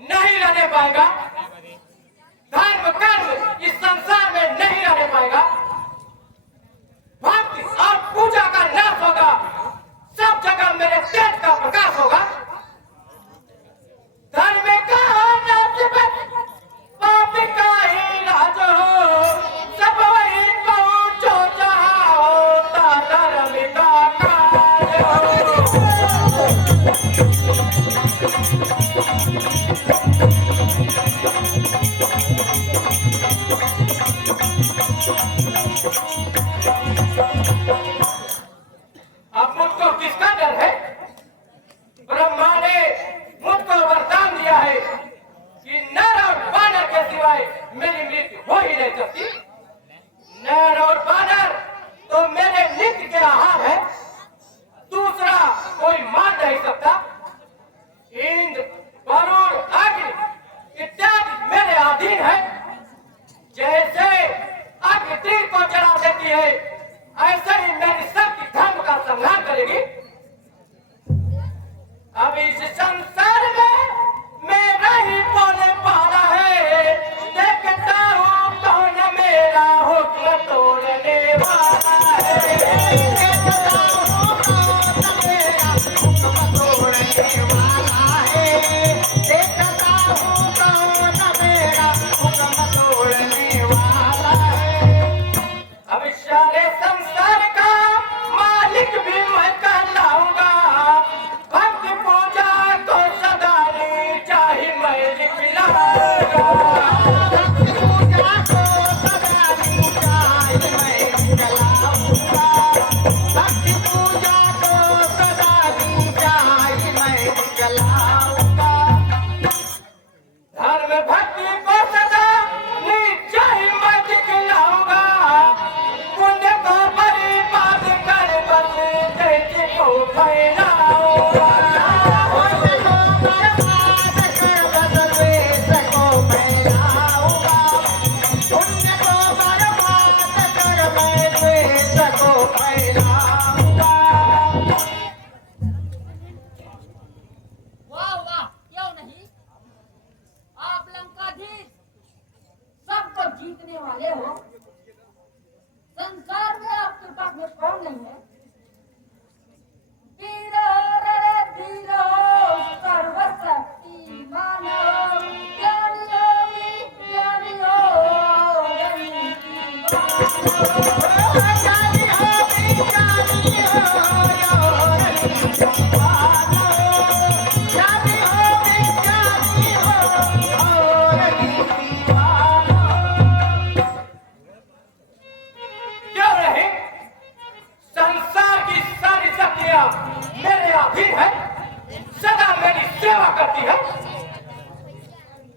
नहीं रहने पाएगा। धर्म कर्म इस संसार में नहीं रहने पाएगा। भक्ति और पूजा का नाश होगा। सब जगह मेरे तेज का प्रकाश होगा। धर्म का नाश पाप का ही राज हो। सब वही पहुंचो जहां होता धर्म का काज हो। अब मुझको किसका डर है? ब्रह्मा ने मुझको वरदान दिया है कि नर और बानर के सिवाय मेरी मृत्यु हो ही नहीं सकती। नर और बानर तो मेरे नित्य के आहार है। दूसरा कोई मार नहीं सकता। इंद्र, वरुण, अग्नि इत्यादि मेरे अधीन है। जैसे अग्नि तीर को जला देती है, ऐसे ही मेरी शक्ति धर्म का संहार करेगी। अब इस संसार में मेरा ही बोले पाना है। देखता हूँ कौन मेरा हुक्म तोड़ने वाला है। देखता हूँ कौन मेरा हुक्म तोड़ने वाला है। देखता हूँ कौन मेरा हुक्म तोड़ने वाला है। अब सारे संसार का मालिक भी मैं कहलाऊंगा। भक्ति पूजा को सदा चाहे मैं दिखलाऊंगा। भक्ति पूजा को सदा चाहे मैं दिखलाऊंगा। भक्ति पूजा को सदा चाहे मैं दिखलाऊंगा। धर्म भक्ति को सदा चाहे मैं दिखलाऊंगा। पुण्य को बर्बाद कर बस देश को फैलाऊंगा। पुण्य को बर्बाद कर बस देश को फैलाऊंगा। पुण्य को बर्बाद कर मैं देश को फैलाऊंगा। वाह वाह, क्यों नहीं? आप लंकाधीश सबको जीतने वाले हो। संसार में आपके पास में कौन नहीं है? वीरो रे वीरो, सर्वशक्तिमान हो। ज्ञानी हो, रणनीतिमान हो। ज्ञानी हो, रणनीतिमान हो। ज्ञानी हो, रणनीतिमान हो। क्यों नहीं? संसार की सारी शक्तियां मेरे अधीन है। सदा मेरी सेवा करती है।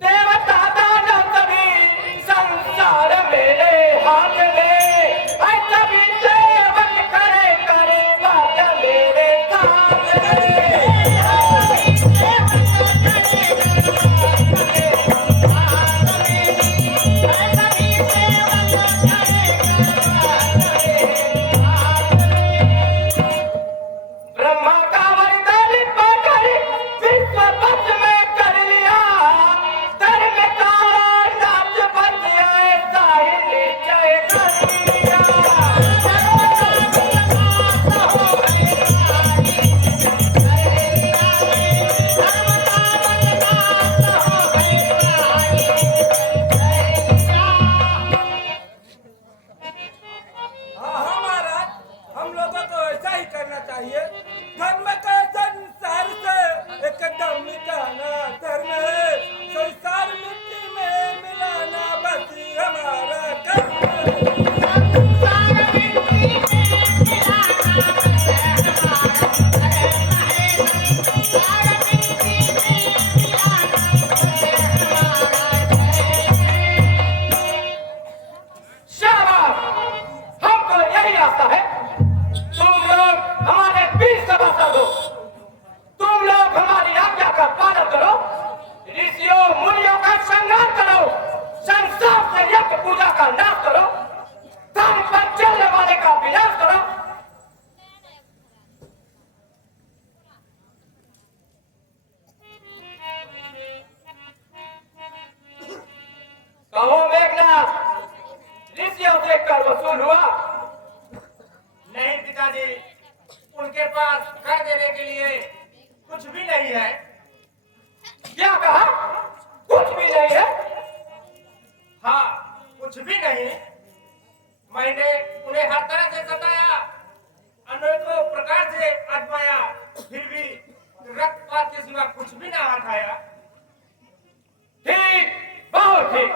देवता दानव सभी संसार मेरे हाथ में। सभी सेवक करे करे बात मेरे साथ ब्रह्मा का वरदान पाकर विश्व वश में कर लिया। धर्म का नाच बन ऐसा ही निश्चय कर लिया। हाँ महाराज, हम लोगों को ऐसा ही करना चाहिए। धर्म का संसार से एकदम मिटाना धर्म है। संसार मिट्टी में मिलाना बस हमारा कर्म है। संसार मिट्टी में मिलाना बस हमारा कर्म है। संसार मिट्टी में मिलाना बस हमारा कर्म है। शाबाश, हमको यही रास्ता है। तुम लोग हमारे बीच सभासद हो। तुम लोग हमारी आज्ञा का पालन करो। ऋषियों मुनियों का संहार करो। संसार से यज्ञ पूजा का नाश करो। धर्म पर चलने वाले का विनाश करो। माने उनके पास कर देने के लिए कुछ भी नहीं है। क्या कहा? कुछ भी नहीं है? हाँ, कुछ भी नहीं। मैंने उन्हें हर तरह से सताया, अनेकों प्रकार से आजमाया, फिर भी रक्तपात के सिवा कुछ भी ना हाथ आया। ठीक, बहुत ठीक,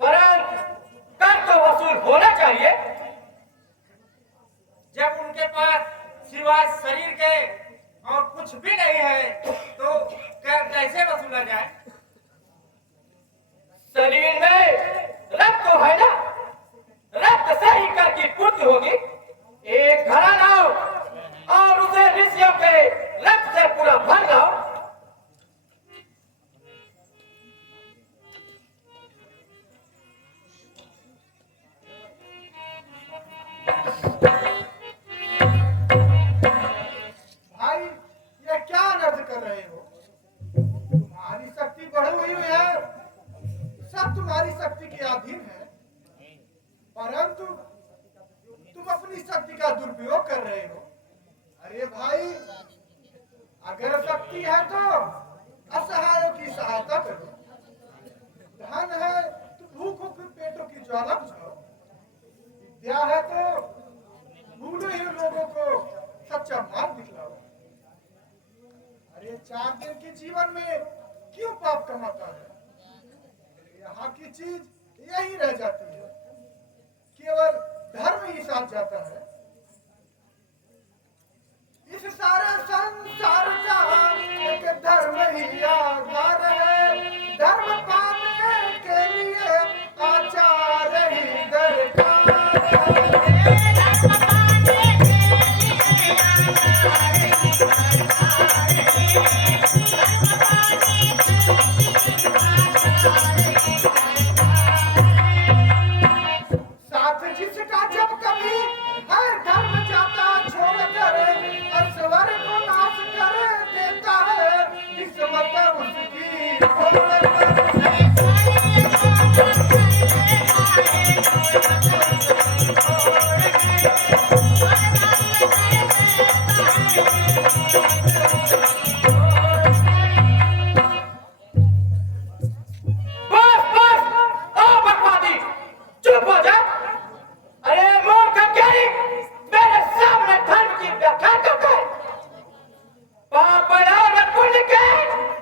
परंतु कर तो वसूल होना चाहिए। जब उनके पास सिवाय शरीर के और कुछ भी नहीं है तो कर कैसे वसूला जाए? शरीर में रक्त तो है ना, रक्त से ही कर की पूर्ति होगी। एक घड़ा लाओ और उसे ऋषियों के रक्त से पूरा भर लाओ। भाई ये क्या अनर्थ कर रहे हो? तुम्हारी शक्ति बढ़ी हुई है, सब तुम्हारी शक्ति के अधीन है, परंतु तुम अपनी शक्ति का दुरुपयोग कर रहे हो। अरे भाई, अगर शक्ति है तो असहायों की सहायता करो, धन है तो भूखों के पेटों की ज्वाला बुझाओ, विद्या है तो भूले हुए लोगों को सच्चा मार्ग दिखलाओ। अरे 4 दिन के जीवन में क्यों पाप कमाता है? यहाँ की चीज यही रह जाती है, केवल धर्म ही साथ जाता है। इस सारे संसार का एक धर्म ही आधार है, धर्म पाने के लिए आचार ही दरकार है। साथ जिसका जब कभी हर धर्म जाता छोड़कर अस्वर को नाश कर देता है, किस्मत उसकी बस बस, ओ बकवादी, चुप हो जा। अरे मूर्ख ज्ञानी, मेरे सामने धर्म की व्याख्या करता है। पाप और पुण्य के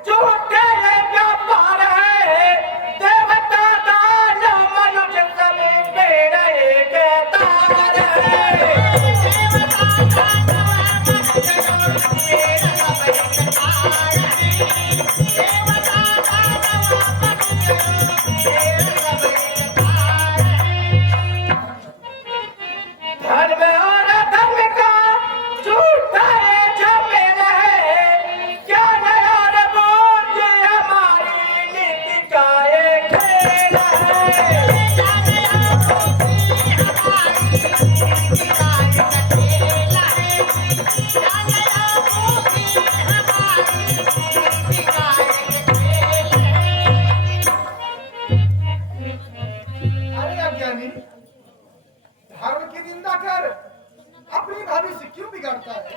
झूठे व्यापार है, देवता दानव मनुष्य सभी बेड़े के तार है। धर्म और अधर्म का झूठा झमेला है, ज्ञान और बुद्धि हमारी नीति का एक खेल है। अरे अज्ञानी, धर्म की निंदा कर अपनी भविष्य क्यों बिगाड़ता है?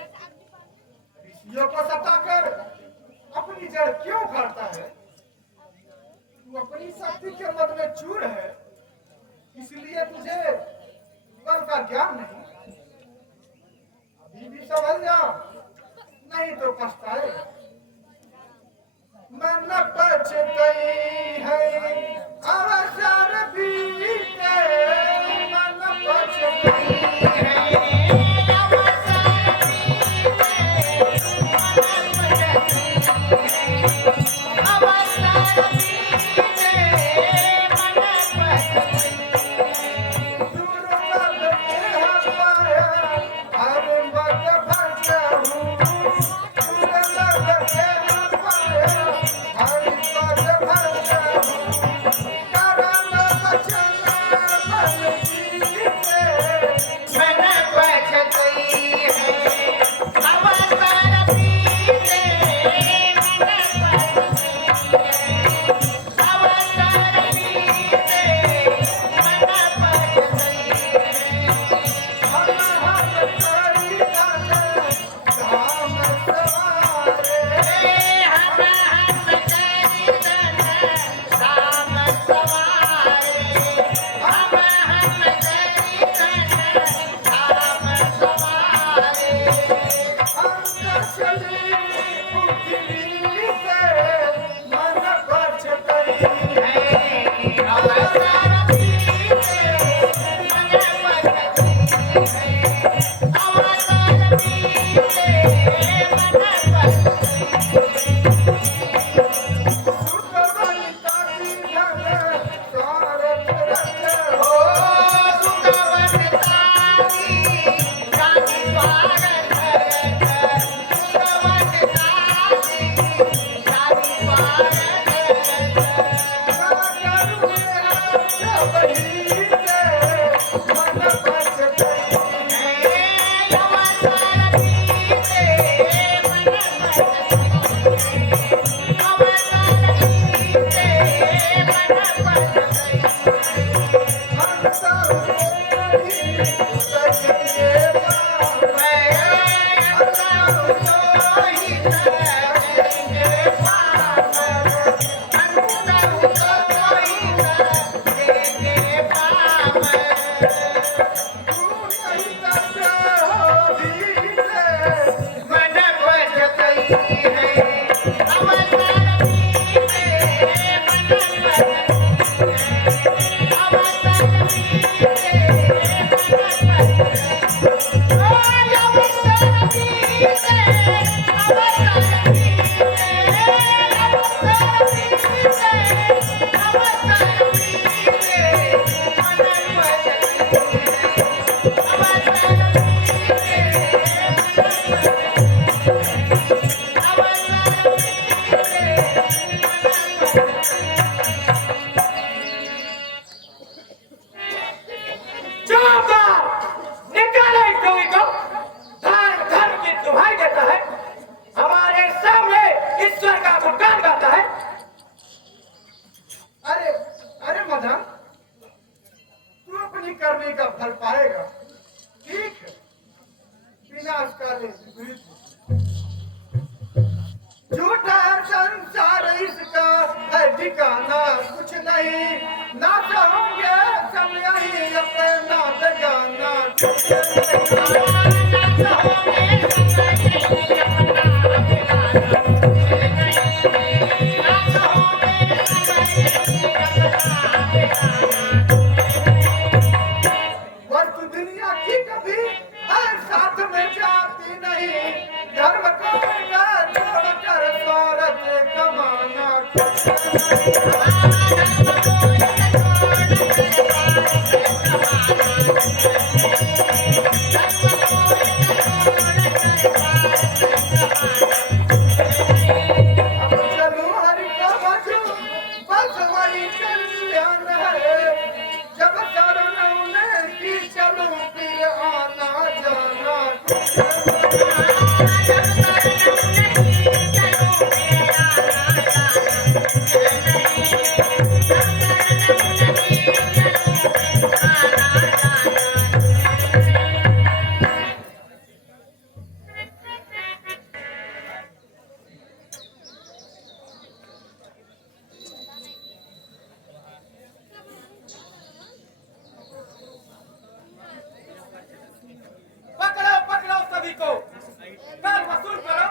ऋषियों को सताकर अपनी जड़ क्यों उखाड़ता है? तू अपनी शक्ति के मद में चूर है, इसलिए तुझे बल का ज्ञान नहीं। अभी भी समझ जा, नहीं तो पछताएगा। मन पछतई है अवसर बीते, मन पछतई है दुर्लभ के हमारा हर मत भजहूँ, दुर्लभ के हमारा हर मत भजहूँ, करम वचन मन जीते पकड़ो पकड़ो सभी को, कर वसूल करो।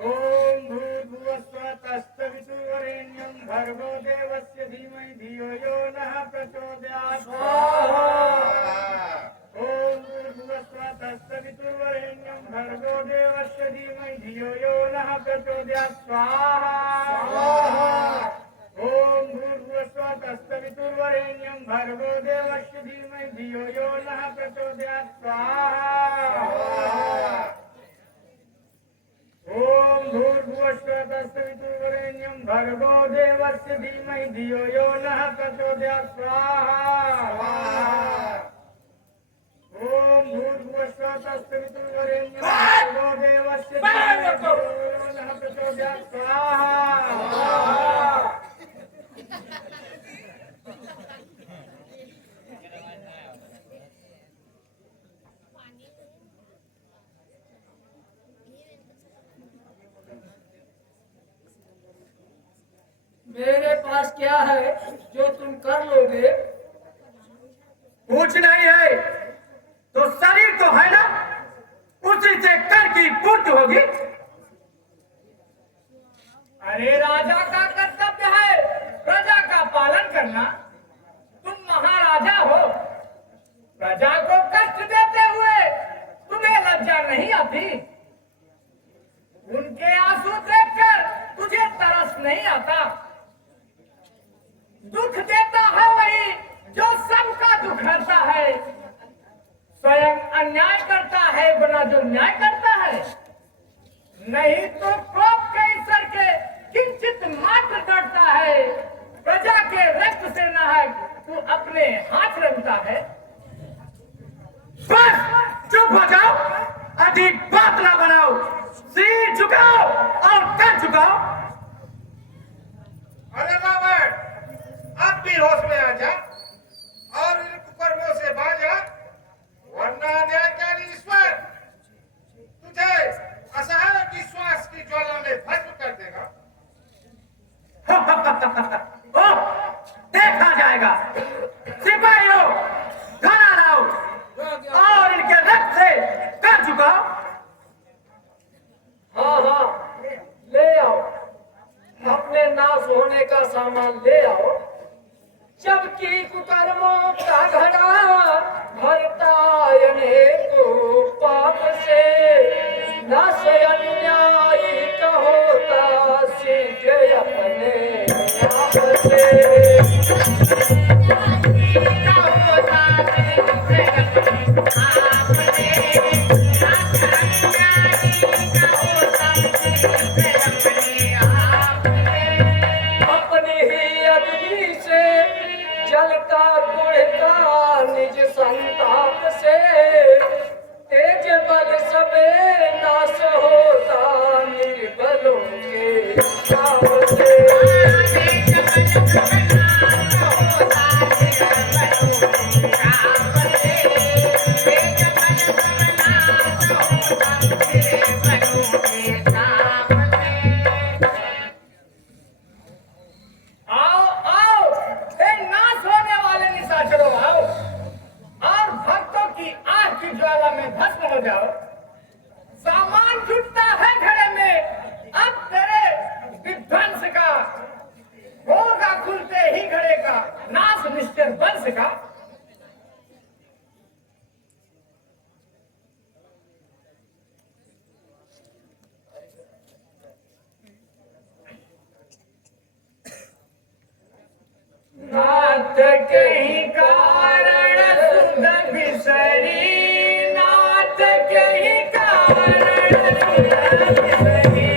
ओम भूर्भुवस्वतस्तवितुर्वरेण्यं भर्गो देवस्य धीमहि धियो यो नः प्रचोदयात्। ओम भूर्भुवस्वतस्तवितुर्वरेण्यं भर्गो देवस्य धीमहि धियो यो नः प्रचोदयात्। स्वाहा। ओम भूर्भुवस्वतस्तवितुर्वरेण्यं भर्गो देवस्य धीमहि धियो यो नः प्रचोदयात्। स्वाहा। ओम भूर्भुवस्वतस्तवितुर्वरेण्यं भर्गो देवस्य धीमहि धियो यो नः प्रचोदयात्। स्वाहा। ओम भूर्भुवस्वतस्तवितुर्वरेण्यं भर्गो देवस्य धीमहि धियो यो नः प्रचोदयात्। स्वाहा। मेरे पास क्या है जो तुम कर लोगे? कुछ नहीं है तो शरीर तो है ना, उसी से कर की पूर्ति होगी। अरे राजा का कर्तव्य है प्रजा का पालन करना। तुम महाराजा हो, प्रजा को कष्ट देते हुए तुम्हें लज्जा नहीं आती? उनके आंसू देखकर तुझे तरस नहीं आता? दुख देता है वही जो सबका दुख हरता है, स्वयं अन्याय करता है बना जो न्याय करता है। नहीं तो कोप के इस अवसर के किंचित मात्र डरता है। प्रजा के रक्त से नाहक तू अपने हाथ रखता है। बस चुप हो जाओ, अधिक बात ना बनाओ, सिर झुकाओ और कर झुकाओ। अरे रावण, अब भी होश में आ जा और इन कुकर्मों से बाज आ, वरना न्यायकारी ईश्वर तुझे असहाय विश्वास की ज्वाला में भस्म कर देगा। ओह, देखा जाएगा। सिपाहियों, खाना लाओ और इनके रक्त से कर झुकाओ। हाँ हाँ, ले आओ, अपने नाश होने का सामान ले आओ। जबकि कुकर्मों का घड़ा भरता अनेको पाप से, नाश अन्यायी का होता सीख अपने आप से। अपनी ही अग्नि से जलता कुढ़ता निज संताप से, तेज बल सबे नाश होता निर्बलों के पाप से। आओ आओ, हे नाश होने वाले निशाचरों, आओ और भक्तों की आग की ज्वाला में भस्म हो जाओ। सामान जुटता है घड़े में, अब तेरे विध्वंस का होगा खुलते ही घड़े का नाश निश्चय वंश का। नाथ कहीं कारण सुध बिसरी, नाथ कहीं कारण सुध बिसरी।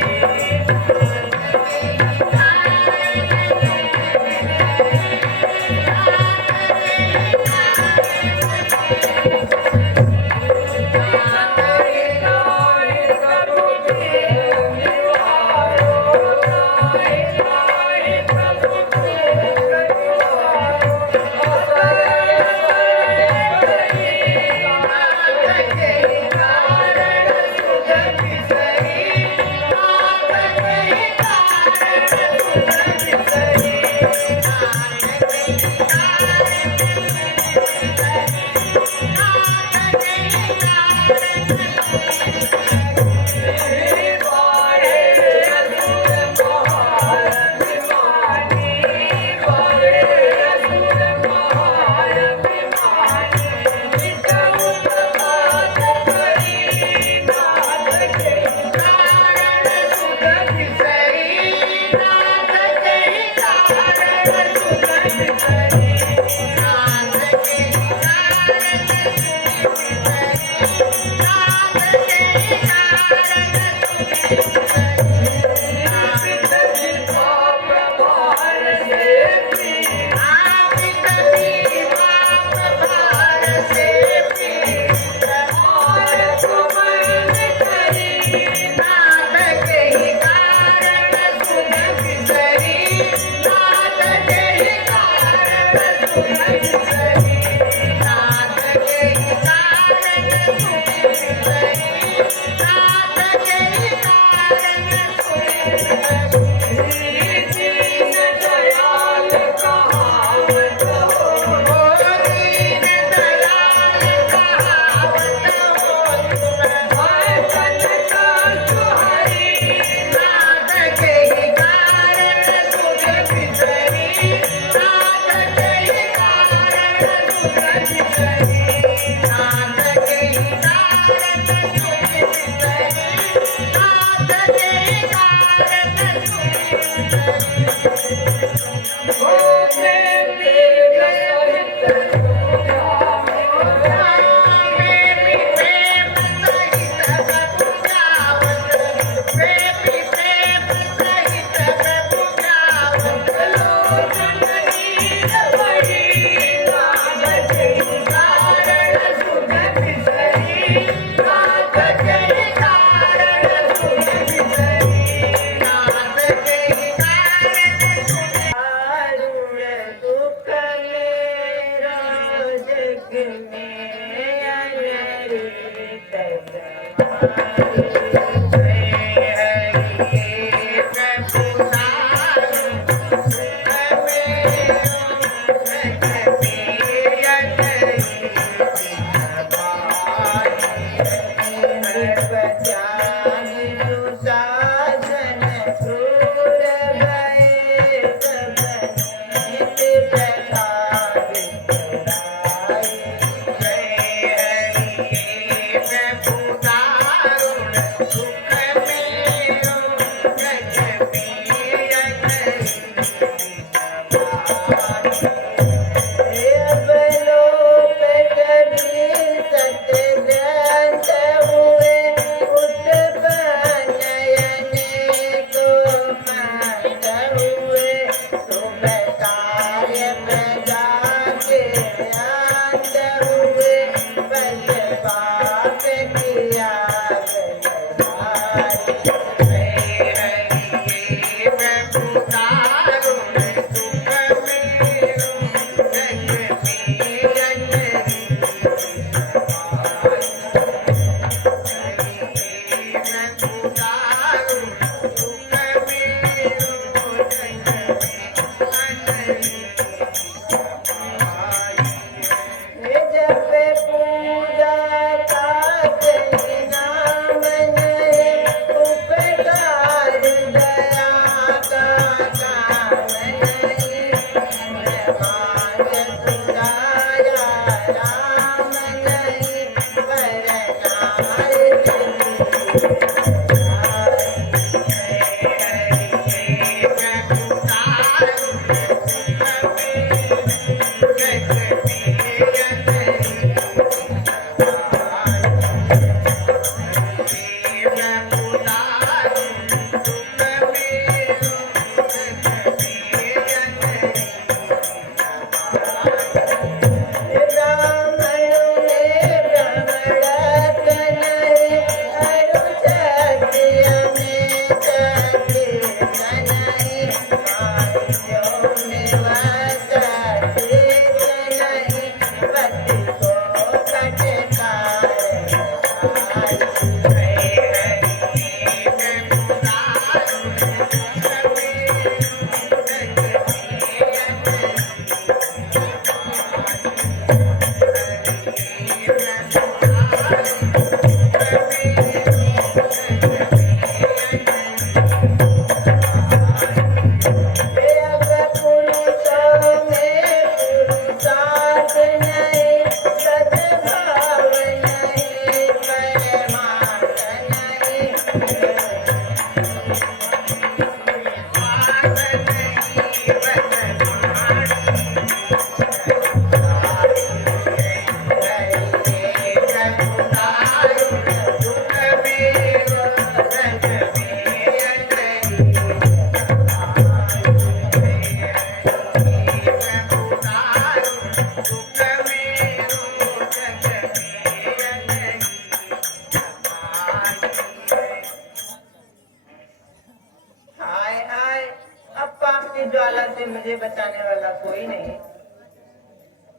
ज्वाला से मुझे बचाने वाला कोई नहीं,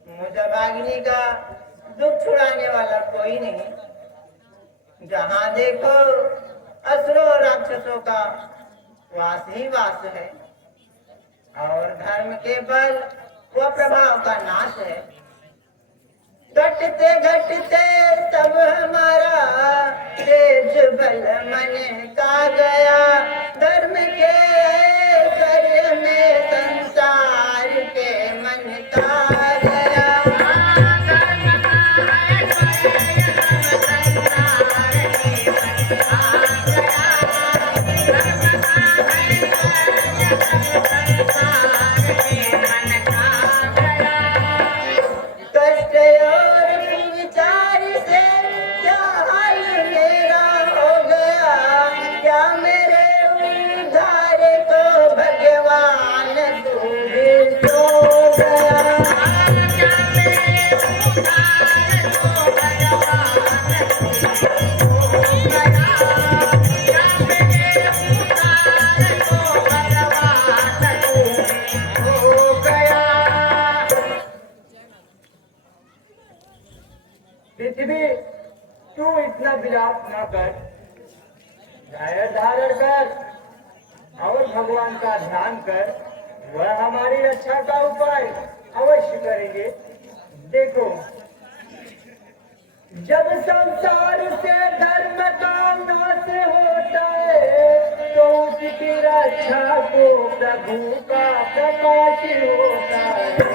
मुझे भागनी का दुख छुड़ाने वाला कोई नहीं। जहाँ देखो असुरों राक्षसों का वास ही वास है, और धर्म के बल व प्रभाव का नाश है। घटते घटते सब हमारा तेज बल मन का गया, धर्म के ऐश्वर्य में संसार के मन का गया। कष्ट और विचार से क्या हाल मेरा हो गया, क्या मेरे उद्धार को भगवान तू भी सो गया। पृथ्वी तू इतना विलाप न कर, धैर्य धारण कर और भगवान का ध्यान कर, वह हमारी रक्षा का उपाय अवश्य करेंगे। देखो, जब संसार से धर्म का नाश होता है तो उसकी रक्षा को प्रभु का प्रकाश होता है।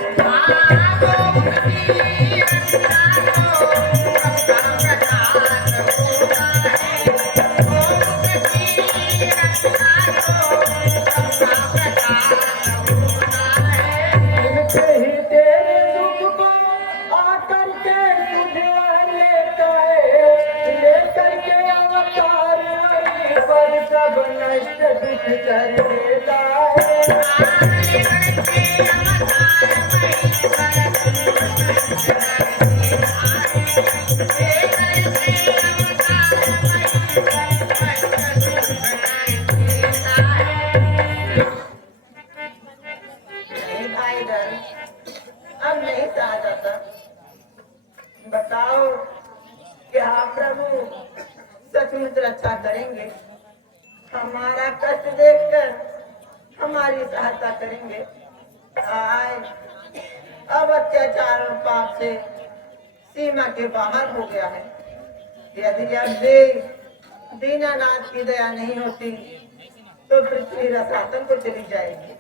उनके ही तेरे दुख को आकर के तुझे लेता है, लेकर के अवतार वहीं पर सब नष्ट दुख कर देता है। नहीं भाई धर्म, अब नहीं सहा जाता। बताओ क्या प्रभु सचमुच रक्षा करेंगे, हमारा कष्ट देखकर हमारी सहायता करेंगे। आय अब अत्याचार और पाप से सीमा के बाहर हो गया है। यदि अब दीनानाथ की दया नहीं होती तो पृथ्वी रसातन को चली जाएगी।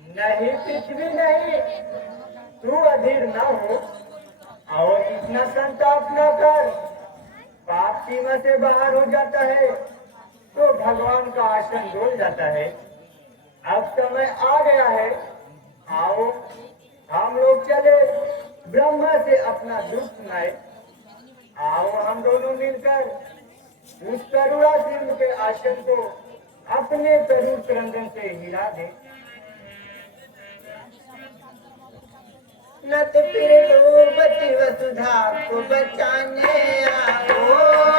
नहीं पृथ्वी नहीं, तू अधीर न हो और इतना संताप न कर। पाप सीमा से बाहर हो जाता है तो भगवान का आसन डोल जाता है। अब समय आ गया है, आओ हम लोग चले ब्रह्मा से अपना दुख सुनाए। आओ हम दोनों मिलकर उस करुणा सिंह के आसन को अपने तरुण क्रंदन से हिला दे। न तो फिर डूबती वसुधा को बचाने आओ,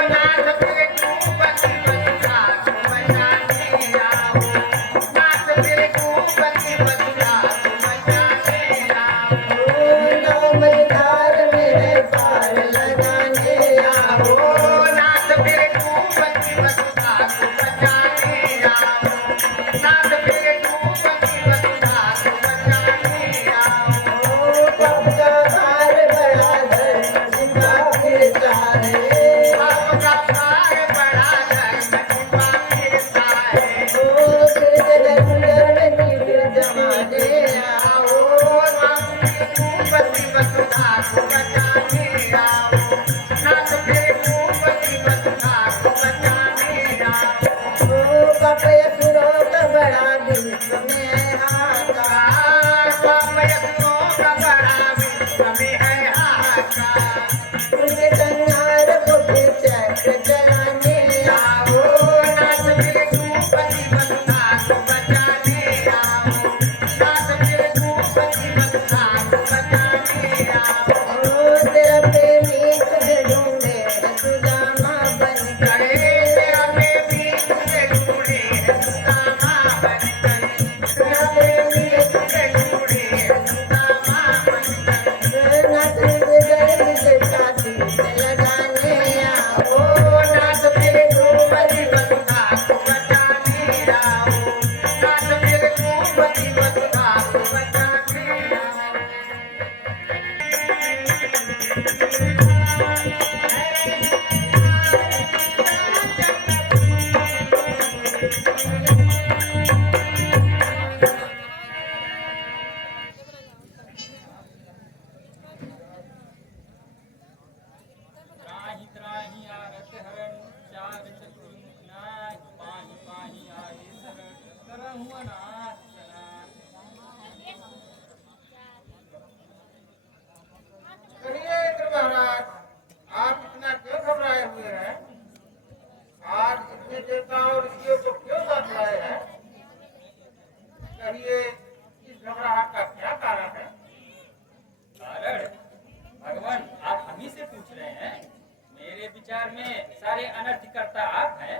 न तो फिर डूबती वसुधा को बचाने आओ, न तो फिर डूबती वसुधा को बचाने आओ। नवमधार में पार लगाने आओ, न तो फिर डूबती वसुधा को बचाने आओ, न तो फिर डूबती वसुधा को बचाने आओ। आपका भार बड़ा धर्म का फिरता है, आपका भार बड़ा धर्म हूँ अनाथ कहिए इंद्र महाराज, आप इतना क्यों घबराए हुए हैं? आज इतने देवताओं और ऋषियों को क्यों साथ लाए हैं? कहिए इस घबराहट का क्या कारण है? कारण भगवान आप हम ही से पूछ रहे हैं। मेरे विचार में सारे अनर्थ करता आप हैं,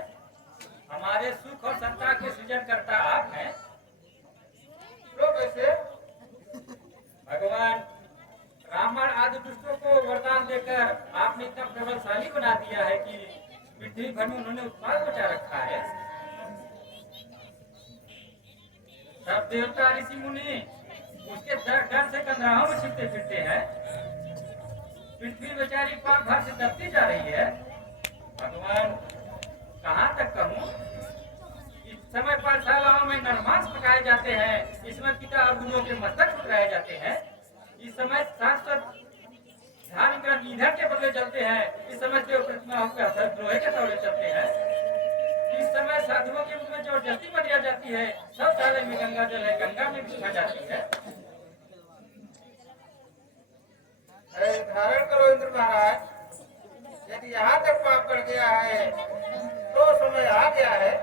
हमारे सुख और संतान के सृजन करता आप हैं। क्यों कैसे? भगवान रावण आदि दुष्टों को वरदान देकर आपने इतना प्रबलशाली बना दिया है कि पृथ्वी भर में उन्होंने उत्पाद मचा रखा है। सब देवता ऋषि मुनि उसके डर से कंधराओं में छिपते फिरते हैं। पृथ्वी बेचारी पाप भर से दबती जा रही है। भगवान कहाँ तक कहूँ, इस समय पाठशालाओं में नरमांस पकाए जाते हैं, इसमें पिता और गुरुओं के मस्तक उतराए जाते हैं। इस समय शाश्वत ध्यान ग्रंथ ईंधन के बदले चलते हैं। इस समय देव प्रतिमाओं के असर लोहे के तौले चलते हैं। इस समय साधुओं के मुख में जबरदस्ती बनिया जाती है। सब ताले में गंगा जल है, गंगा में बिछा जाती है। धारण करो इंद्र महाराज, यदि यहाँ तक पाप कर गया है तो समय आ गया है।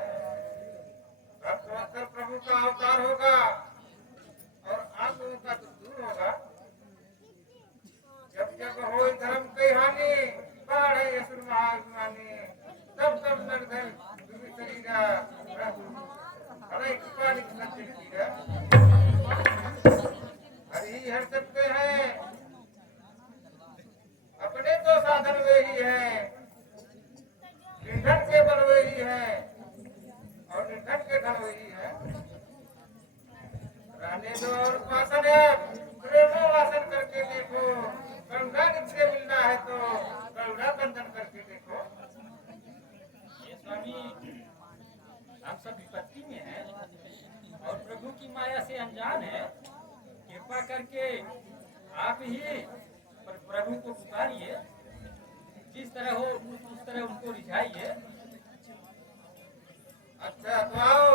अब तो अक्सर प्रभु का अवतार होगा और आप लोगों का तो दूर होगा। जब जब हो धर्म की हानि, बाढ़े असुर महाभिमानी, तब तब निर्धन शरीरा प्रभु हरे कृपा निकला। हरि ही हर सकते हैं, अपने तो साधन वे ही है, निर्धन के बल वे ही है और निर्धन के धन वे ही है। रहने दो और उपासन है, प्रेमो वासन करके देखो, करुणा निश्चय मिलना है तो करुणा बंधन करके देखो। ये स्वामी हम सब विपत्ति में हैं और प्रभु की माया से अनजान है। कृपा करके आप ही प्रभु को पुकारिए, जिस तरह हो उस तरह उनको रिझाइए। अच्छा तो आओ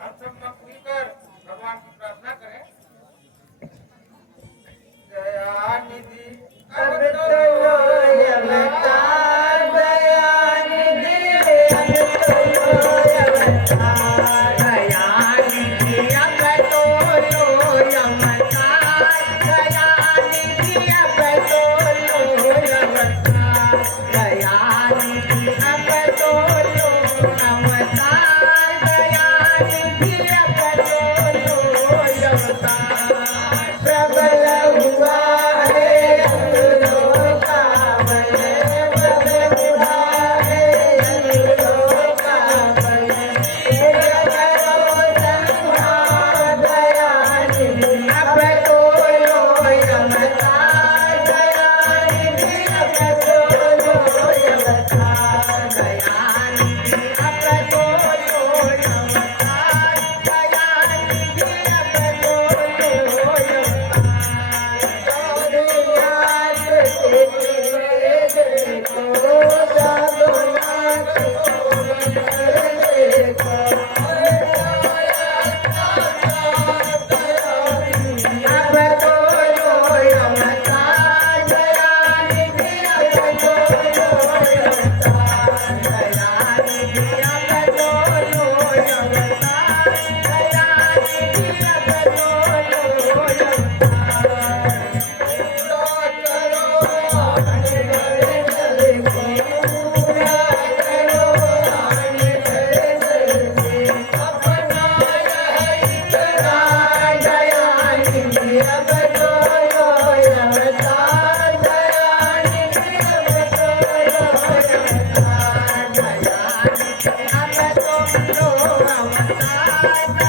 हम सब मत मिलकर भगवान की प्रार्थना करें। दयानिधि अब तो अवतार, दयानिधि अब तो अवतार, दयानिधि अब तो अवतार, दयानिधि अब तो अवतार, दयानिधि अब तो अवतार, दयानिधि अब तो अवतार। प्रबल हुआ है असुरों का बल, प्रबल हुआ है असुरों का बल, करो संहार दयानिधि अब तो अवतार, दयानिधि अब तो अवतार, दयानिधि अब तो अवतार, दयानिधि अब तो I'm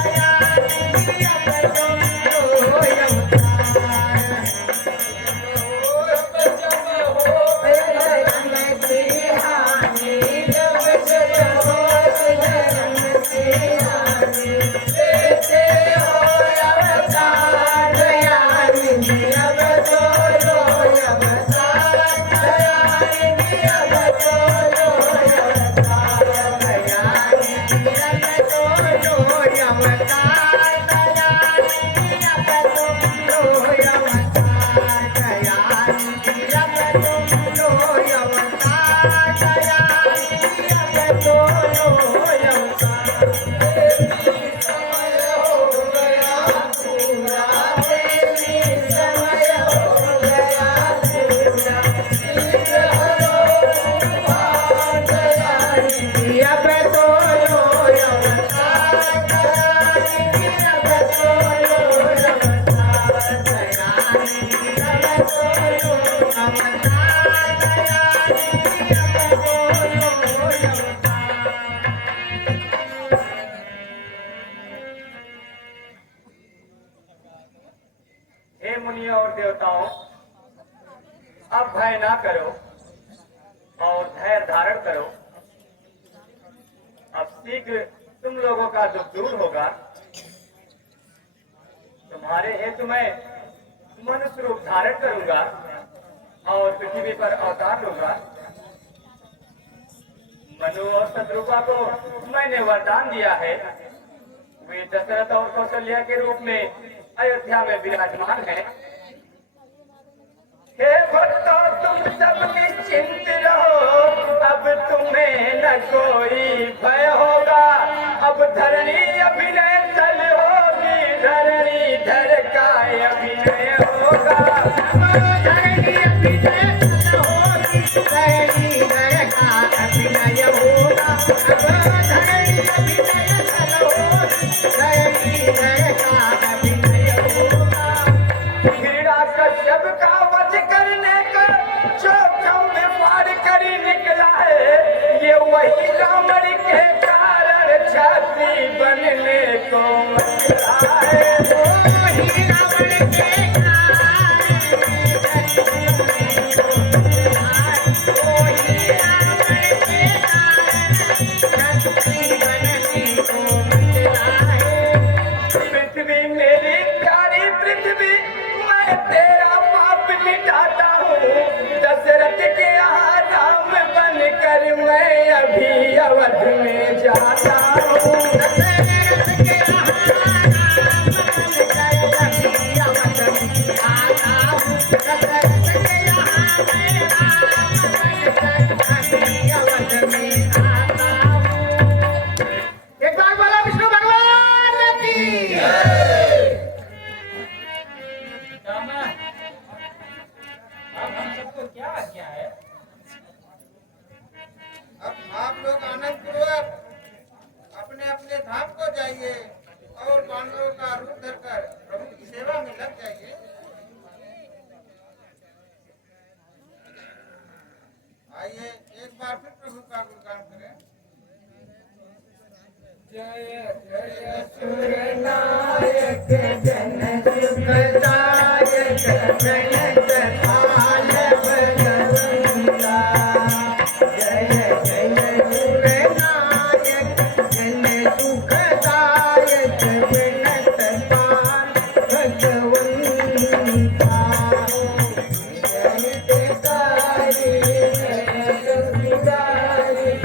मुनियों और देवताओं, अब भय ना करो और धैर्य धारण करो। अब शीघ्र तुम लोगों का दुख दूर होगा। तुम्हारे हेतु मैं मनुष्य रूप धारण करूंगा और पृथ्वी पर अवतार लूंगा। मनु और शत्रुपा को मैंने वरदान दिया है, वे दशरथ और कौशल्या के रूप में अयोध्या में विराजमान है। हे भक्तों, तुम सब निश्चिंत रहो, अब तुम्हें न कोई भय होगा। अब धरणी अभिनय चल होगी, धरणी धर का अभिनय होगा। धरणी अभिनय चल होगी, धरणी धर का अभिनय होगा। धरणी अभिनय चल होगी, धरणी धर का अभिनय होगा। हिरण्यकश्यप का वध करने का जोखम में पार कर निकला है। ये वही रावण के कारण छाती बनने को मचला है। वही रावण के पृथ्वी मेरी प्यारी पृथ्वी, मैं तेरा पाप मिटाता हूँ। दशरथ के यहाँ राम बनकर मैं अभी अवध में जाता हूँ। दशरथ के यहाँ राम बनकर अभी अवध में आता हूँ। दशरथ के यहाँ मैं राम बनकर अभी अवध में आता हूँ। एक बार बोला विष्णु भगवान की। रामा, अब हम सबको क्या आज्ञा है? अब आप लोग आनंद पूर्वक अपने अपने धाम को जाइए और पांडवों का रूप धरकर प्रभु की सेवा में लग जाइए। आइए एक बार फिर प्रभु का गुणगान करें। जय जय सुरनायक जन सुखदायक जन पाल भगवंता। जय जय सुरनायक जन सुखदायक जन पाल भगवंता। जय जयकारी जय सुखदारी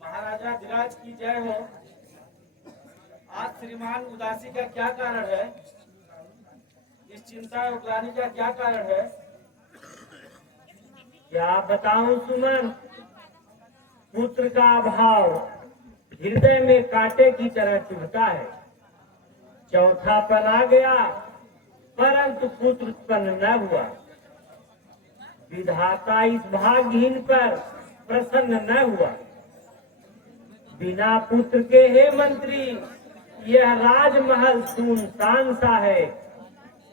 महाराजा धीराज की जय हो। आज श्रीमान उदासी का क्या कारण है? इस चिंता और ग्लानि का क्या कारण है? क्या बताऊं सुमन, पुत्र का अभाव हृदय में कांटे की तरह चुभता है। चौथापन आ गया परंतु पुत्र उत्पन्न न हुआ। विधाता इस भाग्यहीन पर प्रसन्न न हुआ। बिना पुत्र के हे मंत्री, यह राजमहल सुनसान सा है।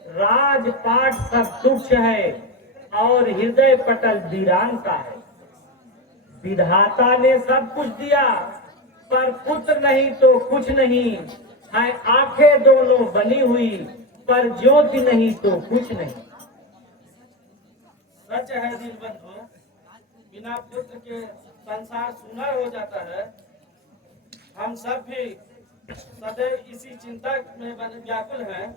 राजपाट सब तुच्छ है और हृदय पटल वीरान सा है। विधाता ने सब कुछ दिया पर पुत्र नहीं तो कुछ नहीं है। आंखें दोनों बनी हुई पर ज्योति नहीं तो कुछ नहीं। सच है दीनबंधु, बिना पुत्र के संसार सूना हो जाता है। हम सब भी सदैव इसी चिंता में व्याकुल हैं।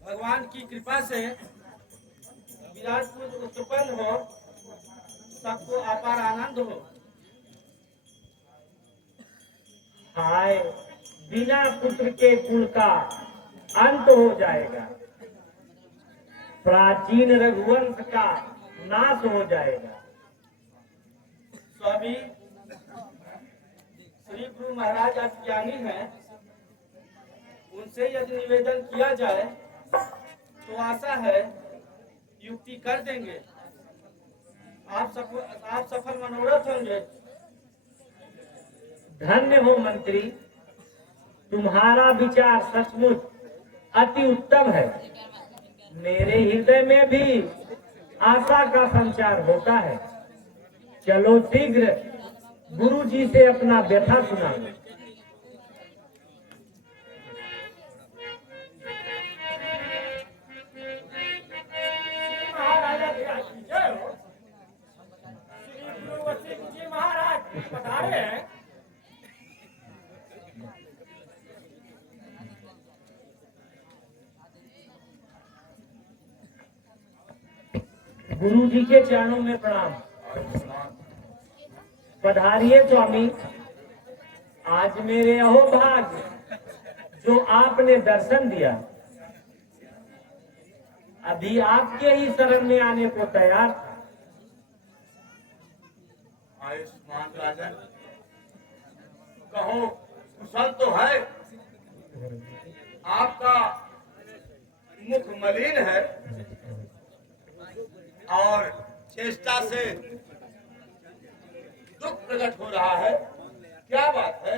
भगवान की कृपा से विराट पुत्र उत्पन्न हो, सबको अपार आनंद हो। हाय, बिना पुत्र के कुल का अंत हो जाएगा। प्राचीन रघुवंश का नाश हो जाएगा। स्वामी श्री गुरु महाराज आज ज्ञानी हैं, उनसे यदि निवेदन किया जाए तो आशा है युक्ति कर देंगे। आप सफल मनोरथ होंगे। धन्य हो मंत्री, तुम्हारा विचार सचमुच अति उत्तम है। मेरे हृदय में भी आशा का संचार होता है। चलो शीघ्र गुरु जी से अपना व्यथा सुना। महाराजा जय हो। श्री गुरु वशिष्ठ जी महाराज पधारे हैं। गुरु जी के चरणों में प्रणाम। पधारिए स्वामी। आज मेरे अहोभाग्य जो आपने दर्शन दिया, अभी आपके ही शरण में आने को तैयार था। आयुष्मान राजन, कहो कुशल तो है? आपका मुख मलिन है और चेष्टा से दुख प्रकट हो रहा है, क्या बात है?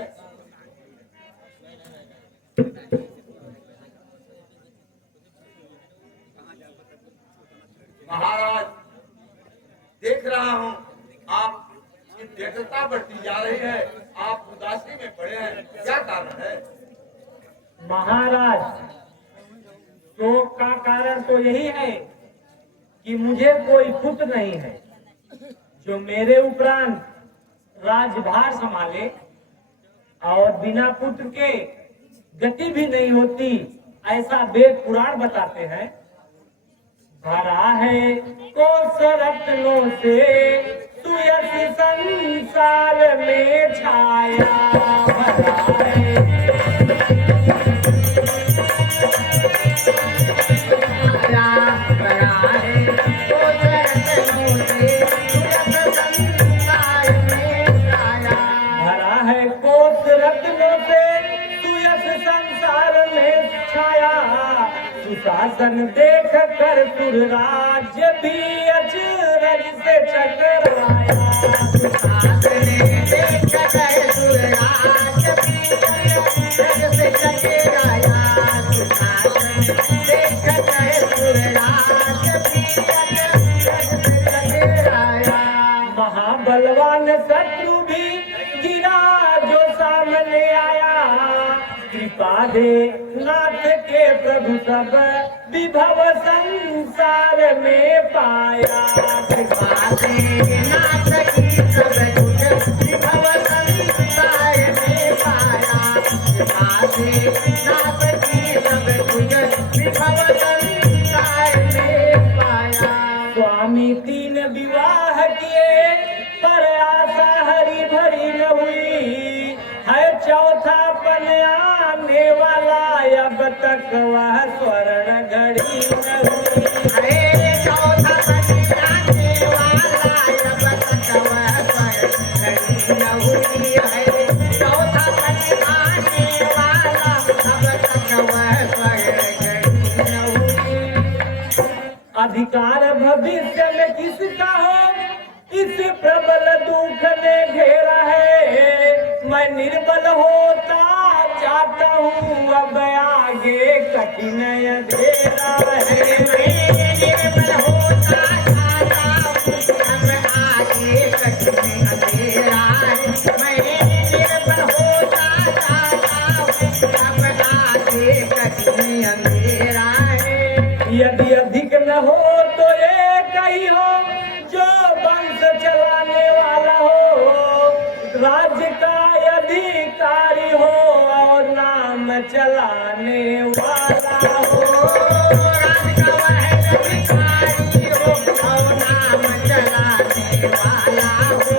महाराज, देख रहा हूं आप की व्यग्रता बढ़ती जा रही है, आप उदासी में पड़े हैं, क्या कारण है? महाराज, शोक का कारण तो यही है कि मुझे कोई पुत्र नहीं है जो मेरे उपरांत राजभार संभाले, और बिना पुत्र के गति भी नहीं होती, ऐसा वेद पुराण बताते हैं। भरा है कोस रत्नों से सुयस संसार में छाया, भरा है शासन देख कर सुरराज्य भी अचरज से चकराया। शासन देख कर सुरराज्य भी अचरज से चकराया। शासन देख कर सुरराज्य भी अचरज से चकराया। महाबलवान शत्रु भी गिरा जो सामने आया। कृपा दे नाथ के प्रभु सब विभव संसार में पाया। कृपा दे नाथ की सब कुछ विभव संसार में पाया। कृपा दे नाथ की सब कुछ विभव संसार में पाया। स्वामी 3 विवाह किए पर आशा हरी भरी न हुई है। चौथा पन आने वाला अब तक वह स्वर्ण घड़ी न हुई है। चौथा पन आने वाला अब तक वह स्वर्ण घड़ी न हुई है। चौथा पन आने वाला अब तक वह स्वर्ण घड़ी न हुई। अधिकार भविष्य में किसका हो, इस प्रबल दुख ने घेरा है। मैं निर्बल होता जाता हूँ, अब आगे कठिन अंधेरा है। मैं निर्बल होता जाता हूँ, अब आगे कठिन अंधेरा है। मैं निर्बल होता जाता हूँ, अब आगे कठिन अंधेरा है। यदि अधिक न हो तो एक ही हो जो वंश चलाने वाला हो, राज्य का अधिकारी हो और नाम चलाने वाला हो। राज्य का वह अधिकारी हो और नाम चलाने वाला हो।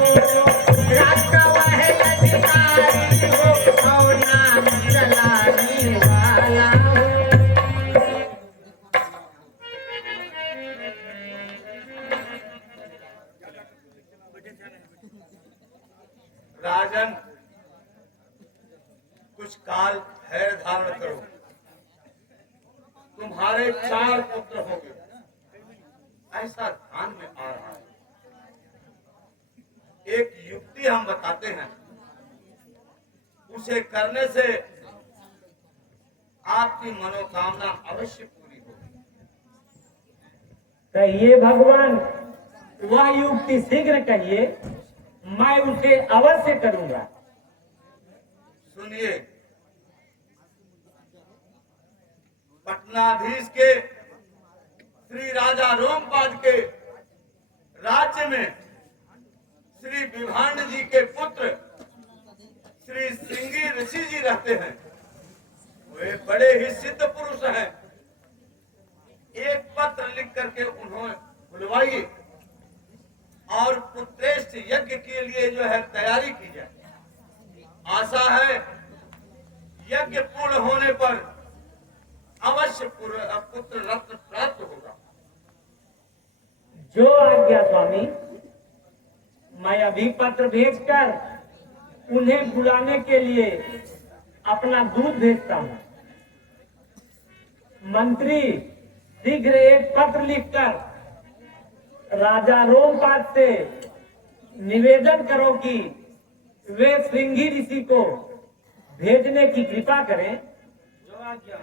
राज्य का वह अधिकारी हो और नाम चलाने वाला हो। राजन, कुछ काल धैर्य धारण करो। तुम्हारे 4 पुत्र होंगे, ऐसा ध्यान में आ रहा है। एक युक्ति हम बताते हैं, उसे करने से आपकी मनोकामना अवश्य पूरी होगी। कहिए भगवान, वह युक्ति शीघ्र कहिए, मैं उसे अवश्य करूंगा। सुनिए, पटनाधीश के श्री राजा रोमपाद के राज्य में श्री विभांड जी के पुत्र श्री श्रृंगी ऋषि जी रहते हैं। वे बड़े ही सिद्ध पुरुष हैं। एक पत्र लिख करके उन्हें बुलवाइए और पुत्रेष्ठ यज्ञ के लिए जो है तैयारी की जाए। आशा है यज्ञ पूर्ण होने पर अवश्य पुत्र रत्न प्राप्त होगा। जो आज्ञा स्वामी, मैं अभी पत्र भेजकर उन्हें बुलाने के लिए अपना दूध भेजता हूँ। मंत्री, शीघ्र एक पत्र लिखकर राजा रोमपाद से निवेदन करो कि वे श्रृंगी ऋषि को भेजने की कृपा करें। जो आज्ञा।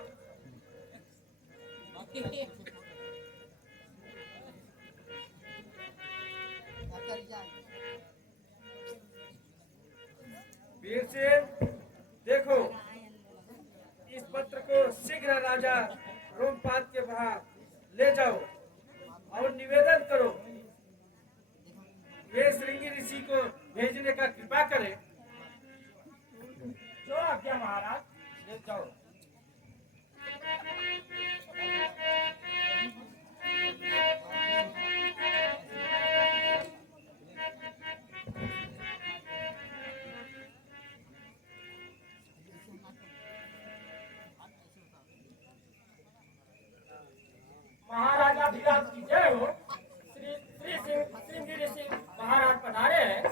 वीरसेन, देखो, इस पत्र को शीघ्र राजा रोमपाद के वहां ले जाओ और निवेदन करो वे श्रृंगी ऋषि को भेजने का कृपा करें। जो आज्ञा महाराज, ले जाओ। महाराजा धीराज की जय हो। श्री श्रृंगी ऋषि महाराज पधारे हैं।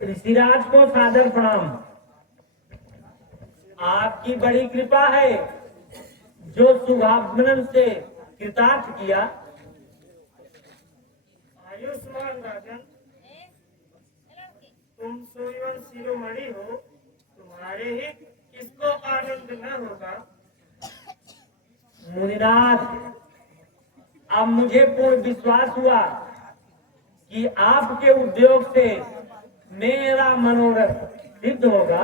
ऋषिराज को सादर प्रणाम। आपकी बड़ी कृपा है जो शुभागमन से कृतार्थ किया। आयुष्मान राजन, तुम सूर्यवंश शिरोमणि हो, तुम्हारे ही किसको आनंद न होगा। मुनिनाथ, अब मुझे पूर्ण विश्वास हुआ कि आपके उद्योग से मेरा मनोरथ सिद्ध होगा।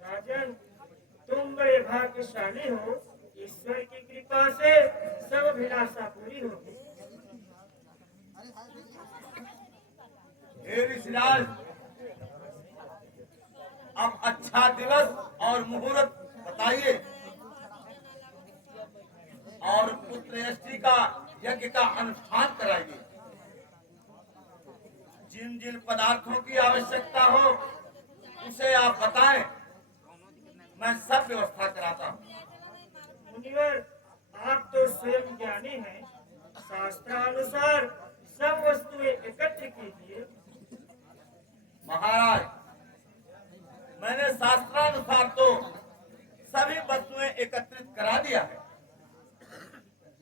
राजन, तुम बड़े भाग्यशाली हो। ईश्वर की कृपा से सब अभिलाषा पूरी होगी। हे ऋषिराज, अब अच्छा दिवस और मुहूर्त बताइए और पुत्रेष्टि का यज्ञ का अनुष्ठान कराइए। जिन जिन पदार्थों की आवश्यकता हो उसे आप बताएं, मैं सब व्यवस्था कराता हूँ। मुनिवर, आप तो स्वयं ज्ञानी हैं। शास्त्रानुसार सब वस्तुएं एकत्र कीजिए। महाराज, मैंने शास्त्रानुसार तो सभी वस्तुएं एकत्रित करा दिया है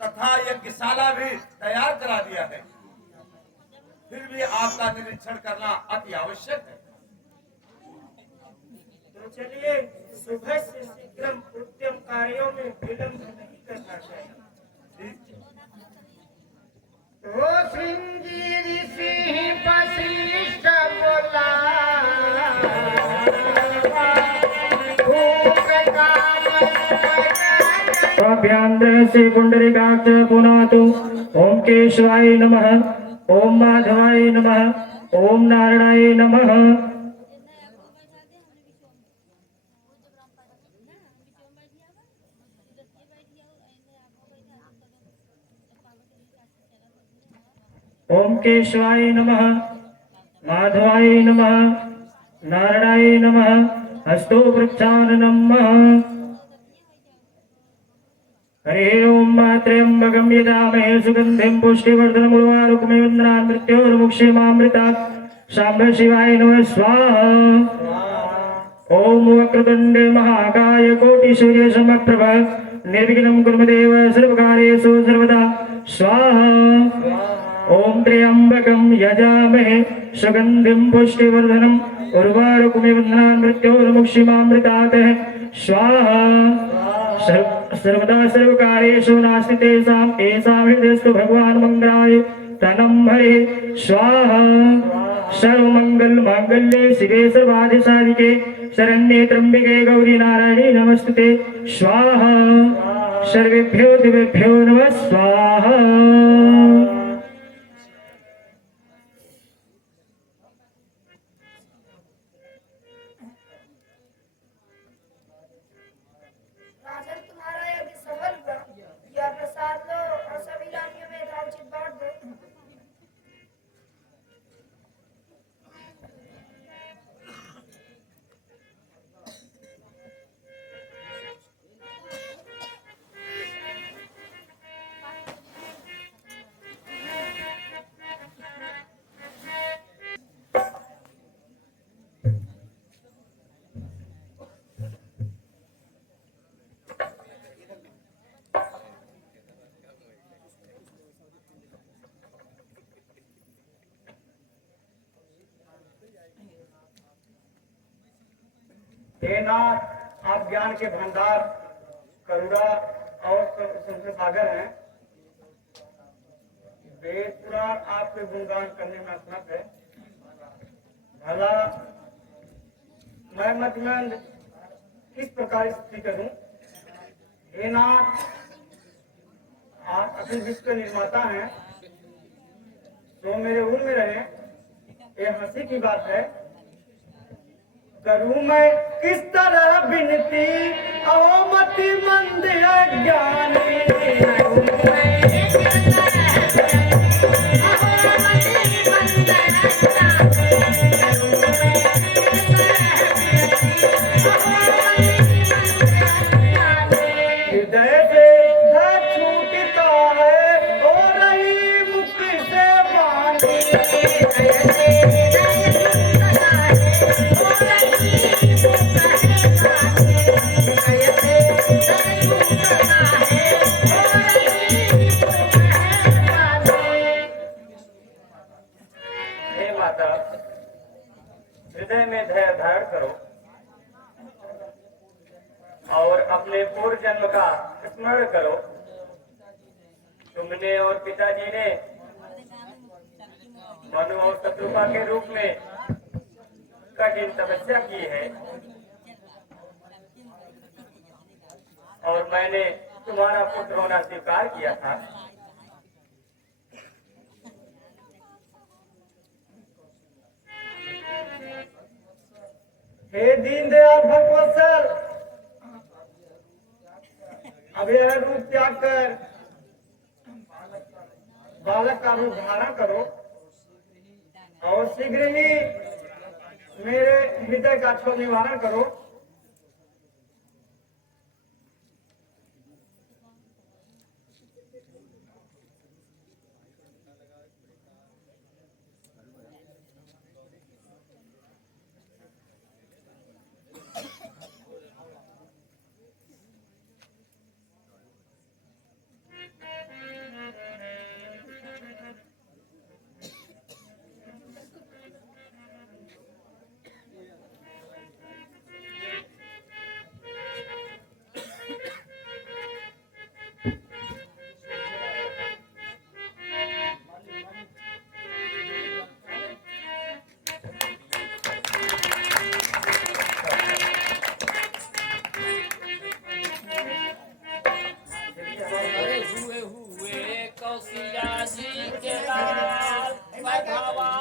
तथा यज्ञशाला भी तैयार करा दिया है। फिर भी आपका निरीक्षण करना अति आवश्यक है। तो चलिए, सुबह से शीघ्र उत्तम कार्यों में विलंब नहीं करना चाहिए। ओ श्रृंगी ऋषि वशिष्ठ बोला, स्वाभ्यान्द्र से पुंडरीकाक्ष पुनातु। ओम केशवाय नमः, ओम माधवाय नमः, ओम नारायणाय नमः। ओम केशवाय नमः, माधवाय नमः, नारायणाय नमः, हस्तो वृक्षान नमः। हरि ओम त्र्यंबकं यजामहे सुगंधिं पुष्टिवर्धनम् उर्वारुकमिव वन्दनान् मृत्योर्मुक्षीमामृतात् शाम्भ शिवाय नमः स्वाहा। ओम वक्रतुंडे महाकाय कोटि सूर्य समप्रभ निर्विघ्नं कुरु देव सर्वकार्येषु सर्वदा स्वाहा। ओम त्र्यंबकं यजामहे सुगंधिं पुष्टिवर्धनम् उर्वारुकमिव वन्दनान् मृत्योर्मुक्षीमामृतात् स्वाहा। सर्वदा सर्वकार्येषु नास्ति तेषाम् येषां हृदयस्तु भगवान् मंगलाय तनं हरे स्वाहा। सर्वमंगल मांगल्ये शिवे सर्वाधिसाधिके शरण्ये त्र्यंबके गौरी नारायणी नमस्तुते स्वाहा। सर्वेभ्यो दिवेभ्यो नमः स्वाहा। राजन तुम्हारा यज्ञ सफल हुआ। यह प्रसाद लो और सभी रानियों में यथाउचित बांट दो। हे नाथ, आप ज्ञान के भंडार, करुणा और संत सागर हैं। वेद पुराण आपके गुणगान करने में असमर्थ है। भला मैं मतमंद किस प्रकार स्तुति करूं? हे नाथ, आप अखिल विश्व के निर्माता हैं, तो मेरे ऊर में रहे। ये हंसी की बात है। करूं मैं किस तरह विनती ओ मति मंद अज्ञानी। हृदय से छूटता है और रही मुक्ति से वाणी। हे माता, हृदय में धैर्य धारण करो और अपने पूर्व जन्म का स्मरण करो। तुमने और पिताजी ने मनु और शत्रुपा के रूप में कठिन तपस्या की है और मैंने तुम्हारा पुत्र होना स्वीकार किया था। हे दीनदयाल भगवत्सल, अब यह रूप त्याग कर बालक का रूप धारण करो और शीघ्र ही मेरे हृदय का क्षोभ निवारण करो। हुए कौशिया जी के लाल बधावा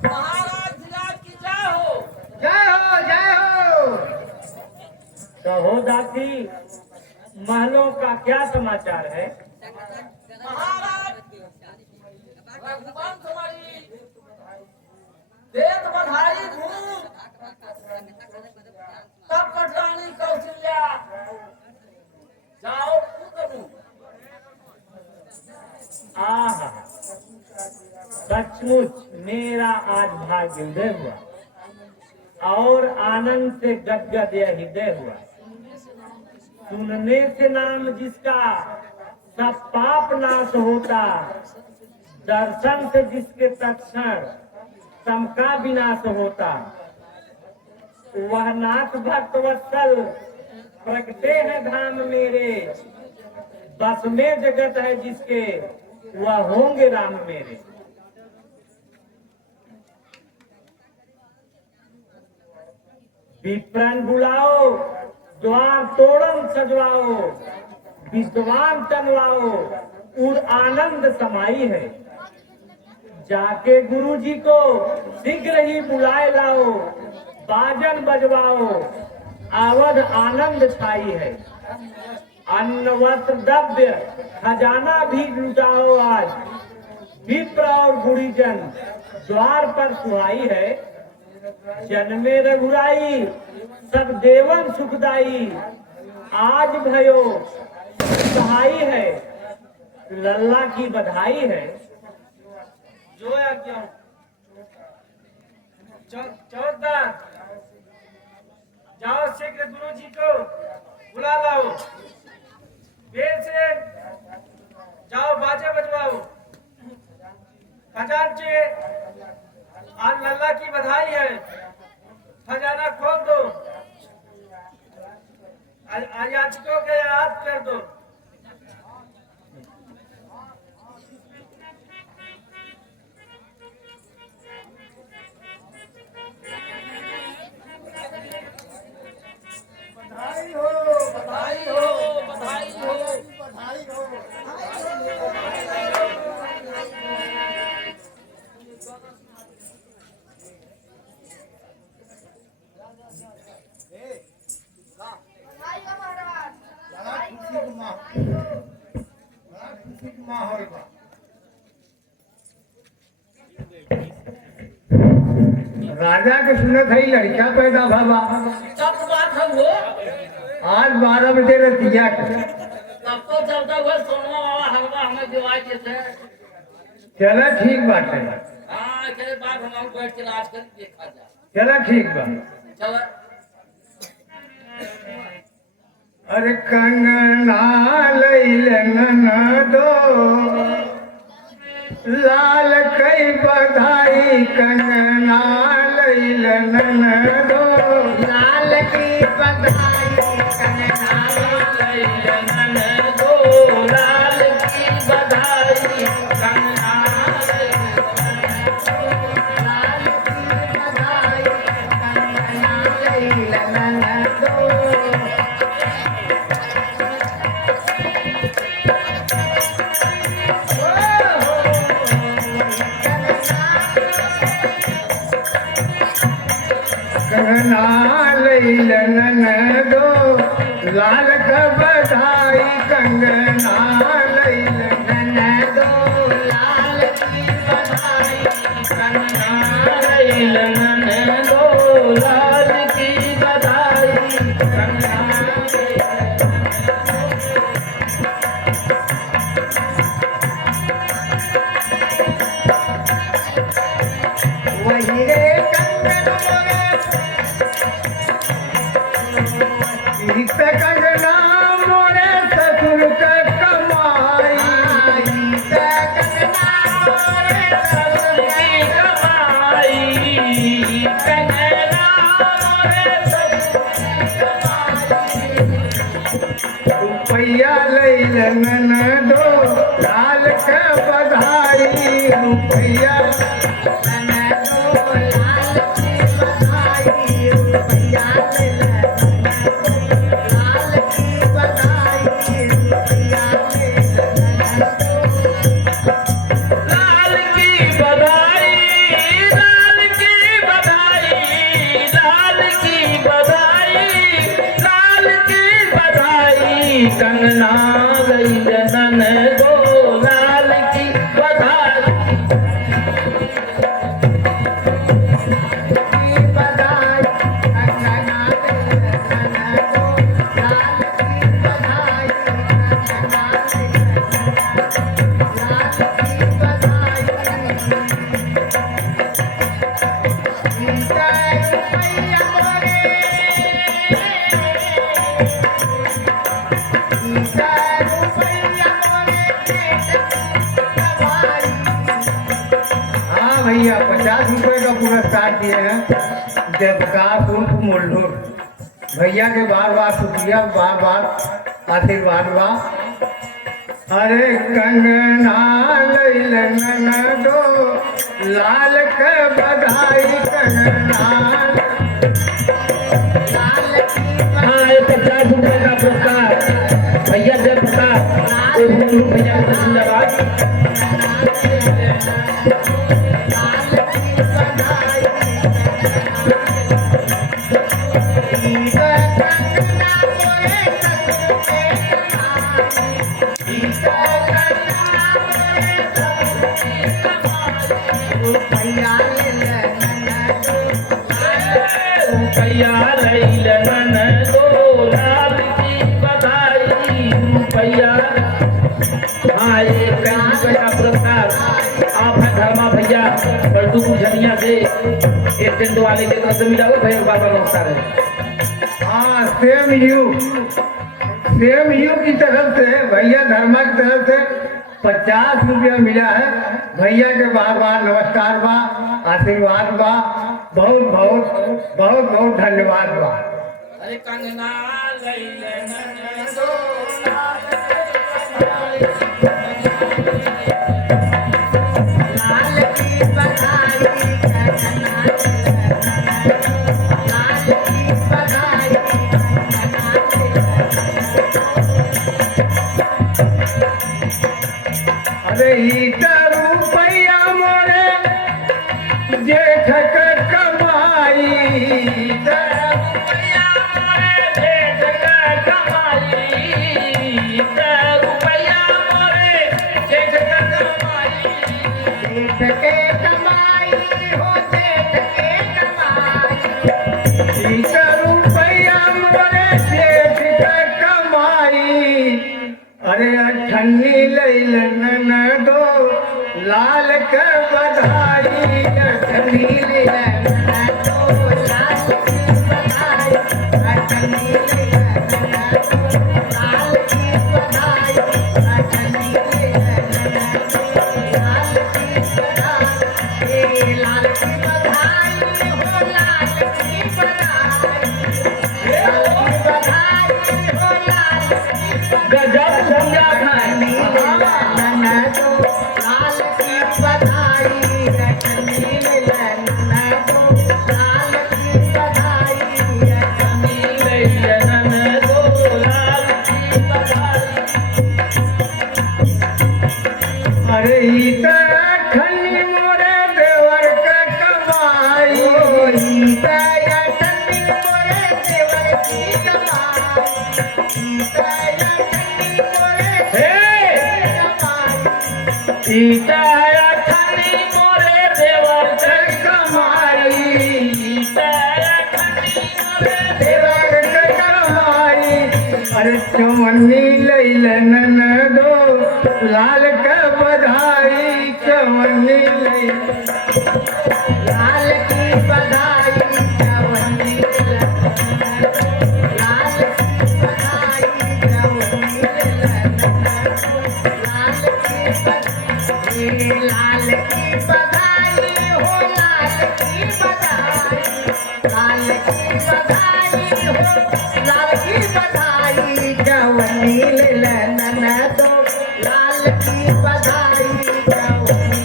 महाराज धिलाल की जय हो। जय हो जय हो। कहो दासी, महलों का क्या समाचार है? महाराज रघुवंश हमारी वेद बधाई धूम तब कटरानी कौशल्या जाओ पुत्र। आहा, सचमुच मेरा आज भाग्य उदय हुआ और आनंद से गदगद यह हृदय हुआ। सुनने से नाम जिसका सब पाप नाश होता, दर्शन से जिसके तत्क्षण सम का विनाश होता। वह नाथ भक्त वत्सल प्रगटे हैं धाम मेरे, बस में जगत है जिसके वह होंगे राम मेरे। विप्रण बुलाओ, द्वार तोड़न सजवाओ, विद्वान तनवाओ, उर आनंद समाई है। जाके गुरु जी को शीघ्र ही बुलाए लाओ, बाजन बजवाओ, आवध आनंद छाई है। अन्न वस्त्र द्रव्य खजाना भी लुटाओ आज, विप्र और गुरुजन द्वार पर सुहाई है। जन्मे रघुराई सब देवन सुखदाई, आज भयो सहाई है, लल्ला की बधाई है। जो या क्यों चौथा जाओ, शीघ्र गुरु जी को बुला लाओ, देर से जाओ, बाजे बजवाओ, खजांची आज लल्ला की बधाई है, खजाना खोल दो, याचकों के याद कर दो। बधाई हो, बधाई हो, बधाई हो। बधाई हो। बधाई हो महाराज। बड़ा खुशी की माहौल, बड़ा खुशी की माहौल बा। राजा के सुनत है लड़का पैदा भवा। सब बात हम हो आज 12 बजे रतिया के तब तो चलता हुआ सोनवा वाला हलवा हमें दिवाई देते हैं। चला ठीक बात है। हाँ के बाद हम आपको बैठ के इलाज कर देखा जाए। चला ठीक बा। चलो अरे कंगना लैलन दो, लाल कई बधाई कंगना लैलन दो, लाल की बधाई कंगना लैलन दो, लाल की बधाई कंगना लाल की बधाई कंगना लैलन दो। कंगना लैलन दो, लाल का बधाई कंगना लैलन दो, लाल की बधाई कंगना लैलन दो, लाल की बधाई कंगना वही रे कंगन मोरे इत कंगना मोरे ससुर के कमाई, इत कंगना मोरे ससुर की कमाई, कंगना मोरे ससुर की कमाई। रुपया लैलन दो, लाल के बधाई रुपया भैया ननदो लाल की बधाई रुपया ले लाल की बधाई रुपया ले लाल की बधाई, लाल की बधाई, लाल की बधाई, लाल की बधाई, कंगना गई जनन दो लाल की बधाई। की बधाई कंगना ले ननदो लाल की बधाई कंगना ले लाल की बधाई रुपया मोरे हाँ भैया 50 रुपए का पुरस्कार दिए हैं देवकार उर्फ मुल्लूर भैया के बार बार शुक्रिया बार बार आशीर्वाद बा अरे कंगना लैल ननदो लाल के बधाई कंगना लाल की हाँ, ये 50 रुपए का पुरस्कार भैया जयप्रकाश भैया को धन्यवाद। रुपया लैल ननदो लाल की बधाई रुपया। हाँ, ये 50 रुपए का पुरस्कार आप है धर्मा भैया बल्टू झनिया से एक टेंट वाले के तरफ से मिला हुआ भैया बाबा नमस्कार है। हाँ सेम यू की तरफ से भैया धर्मा की तरफ से 50 रुपया मिला है भैया के बार बार नमस्कार बा आशीर्वाद बा बहुत बहुत बहुत बहुत धन्यवाद बा अरे कंगना लैल ननदो लाल की बधाई लाल की बधाई अरे रुपया मोरे जेठ के कमाई रुपया मोरे जेठ का कमाई, रुपया मोरे जेठ का कमाई। जेठ के कमाई हो जेठ के कमाई रुपया मोरे जेठ के कमाई अरे ठन्नी लैल ननदो लाल के बधाई ठन्नी लैल ननदो लाल की बधाई ठन्नी लैल ननदो लाल की बधाई ठन्नी लैल ननदो लाल की बधाई लाल की बधाई हो लाल की बधाई लाल की बधाई हो लाल की गजब समझा खाए ननदो लाल की बधाई रटनी ननदो लाल की बधाई रटनी लैल ननदो लाल की बधाई। अरे ठन्नी मोरे देवर के कमाई ठन्नी मोरे देवर की कमाई ठन्नी मोरे कमाई सीता ठनी मोरे देवर के कमाई, सीता ठनी मोरे देवर के कमाई अरे चवन्नी लैल ननदो लाल के बधाई चवन्नी लैल लाल की बधाई चवन्नी लाल की बधाई चवन्नी लाल की बधाई लाल की बधाई हो लाल की बधाई लाल की बधाई हो लाल की बधाई जवनी ननदो लाल की बधाई जवनी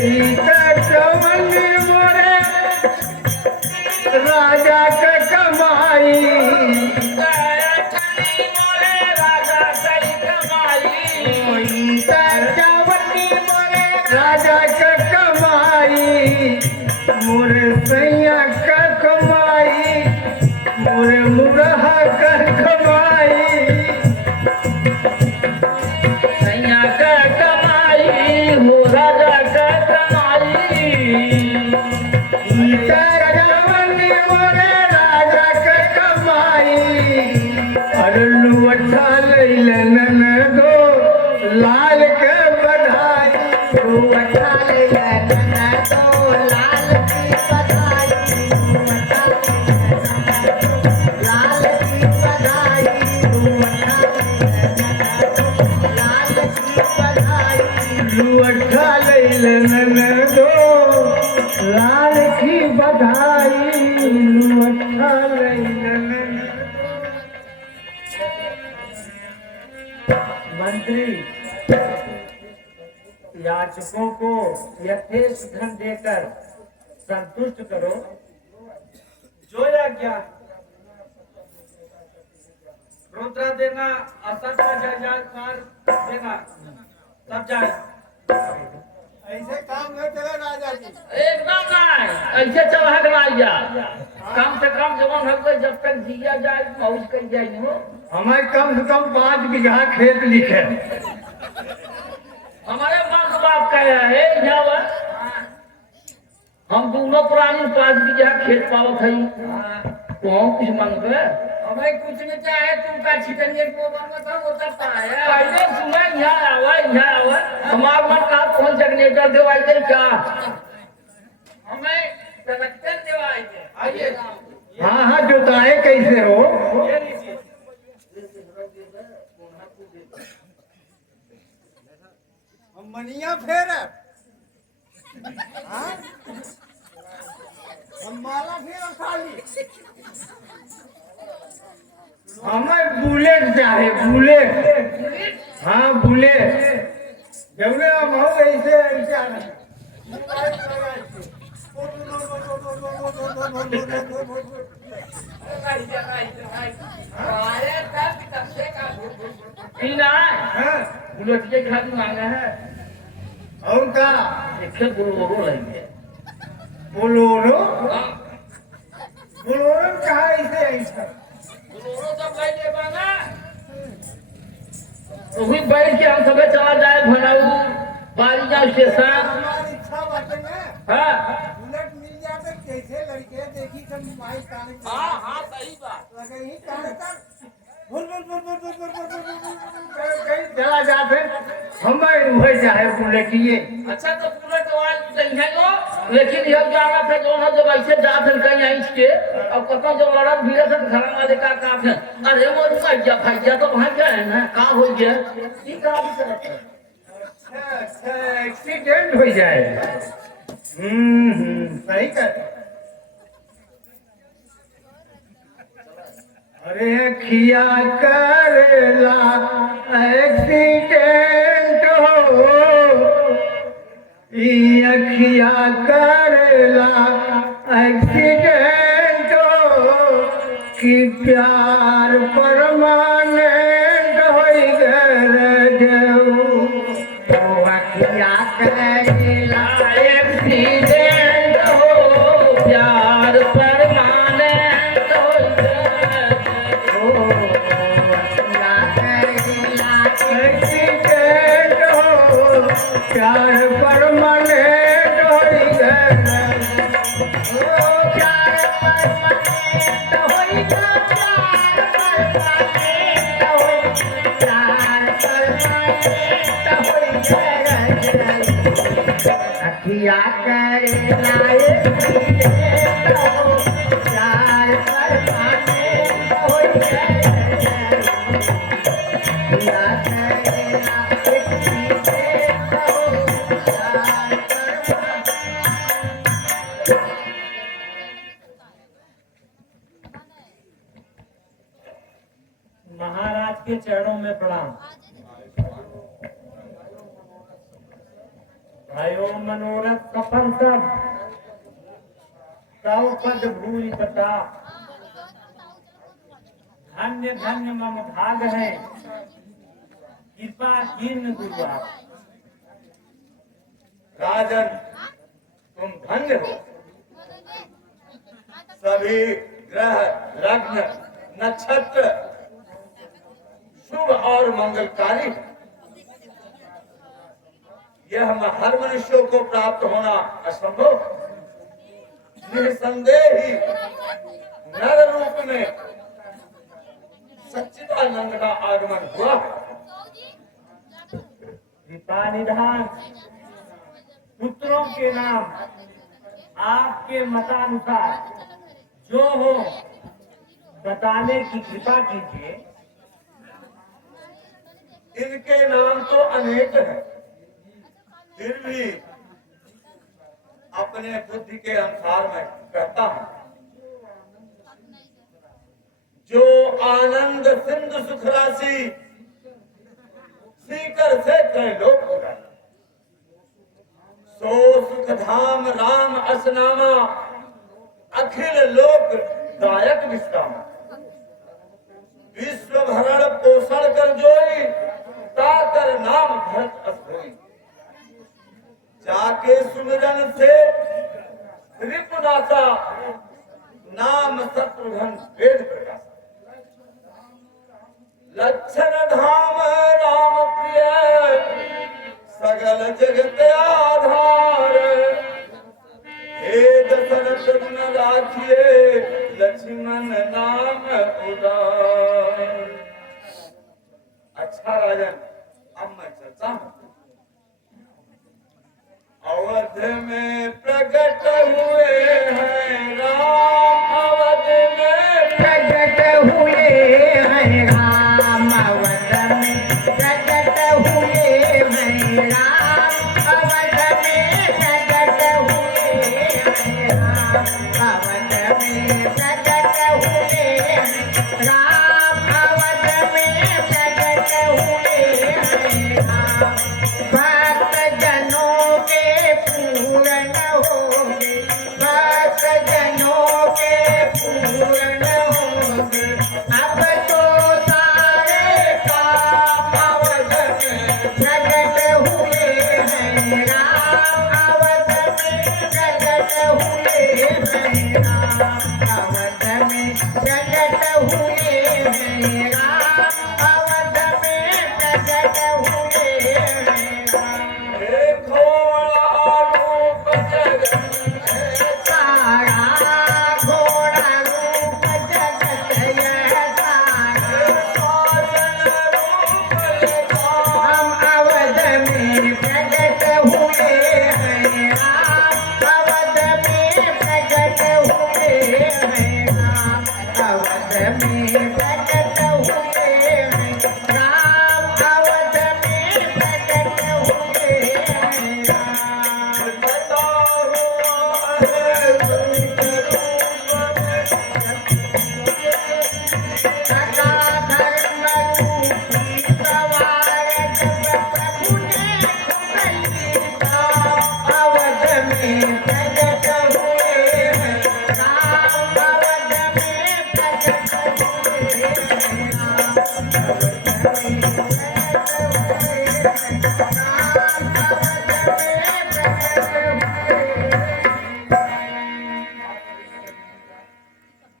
ई चवनी मोरे राजा का कमाई राजा का कमाई मोरे सैया का कमाई मोरे मुरहा का कमाई सैया का कमाई मोरा का कमाई मोरे राजा का कमाई अरलू अठा लैलन दो लाल के बधाई अठा लैलन दो लाल की बधाई लाल की बधाई लाल की बधाई अठा लैलन दो लाल की बधाई अठा लैलन मंत्री याचकों को यथेष्ट धन देकर संतुष्ट करो। जो आज्ञा रुद्रा देना असत मार देना सब जाए। ऐसे काम नहीं चले राजा जी। एकदम नहीं ऐसे चला गया कम से कम जवान हो जब तक जिया जाए मौज कर जाए हो। हमें कम से कम 5 बीघा खेत लिखे हमारे माँ का बाप कह रहा है यहाँ हम दोनों पुरानी 5 बीघा खेत पावत है कौन कुछ मांगते हमें कुछ नहीं चाहे तुमका छिटनिए को बनता वो करता है। पहले सुबह यहाँ आवा हमारा मन का कौन जगनेटर देवाई दे क्या हमें कलेक्टर देवाई दे। आइए हाँ हाँ जोताए कैसे हो ये लीजिए। हम मनिया फेर हम माला फेर खाली हमें बुलेट चाहे बुलेट हाँ बुलेट जब हम हो ऐसे ऐसे आना बुलेट के खातिर मांगा है और का एक बोलो लेंगे बोलोरो बोलोरो कहा ऐसे ऐसा वही बैठ के हम सबे चला जाए भनाऊ बालिया स्टेशन। हमारी इच्छा बाटे ना हाँ बुलेट मिल जाते कैसे लड़के देखी सब मोबाइल काने हाँ सही बात लगे ही काने तक bull bull bull bull bull bull bull bull bull कहीं चला जाते हमें वही चाहे बुलेटिए अच्छा तो बुलेट आवाज नहीं है वो लेकिन यह जाना था जो है जब ऐसे जात है कहीं आई के अब कतौ जब लड़त भीड़ से घर वाले का काम है अरे वो भैया भैया तो भाग गए ना का हो गया ठीक है एक्सीडेंट हो जाए सही कर अरे खिया करेला एक्सीडेंट हो अखिया करेला एक्सीडेंट हो कि प्यार परमानेंट हो गए अखिया करेला एक्सीडेंट हो प्यार परमानेंट हो एक्सीडेंट हो प्यार परमानेंट हो अखिया करे लाए प्यार परमानेंट हो महाराज के चरणों में प्रणाम। भयो मनोरथ सफल सब, सौ पद भूरि प्रताप। धन्य धन्य मम भाग है, कृपा कीर्ण गुरु आप। राजन, तुम धन्य हो। सभी ग्रह, लग्न, नक्षत्र शुभ और मंगलकारी है। यह हर मनुष्यों को प्राप्त होना असंभव। निसंदेह ही नर रूप में सच्चिदानंद का आगमन हुआ है। कृपा निधान, पुत्रों के नाम आपके मतानुसार जो हो बताने की कृपा कीजिए। इनके नाम तो अनेक हैं, फिर भी अपने बुद्धि के अनुसार मैं कहता हूं। जो आनंद सिंधु सुख राशि सीकर से त्रैलोक पूरा, सो सुख धाम राम असनामा, अखिल लोक दायक विश्राम। विश्व भरण पोषण कर जोई, ताकर नाम भरत असोई। जाके सुमिरन से रिपुनासा, नाम शत्रुघ्न वेद प्रकाश। लक्षण धाम राम प्रिय, सगल जगत आधार। हे दशरथ गुण राखिए, लक्ष्मण नाम उदार। अच्छा राजन, अब मैं चलता हूं। अवध में प्रकट हुए हैं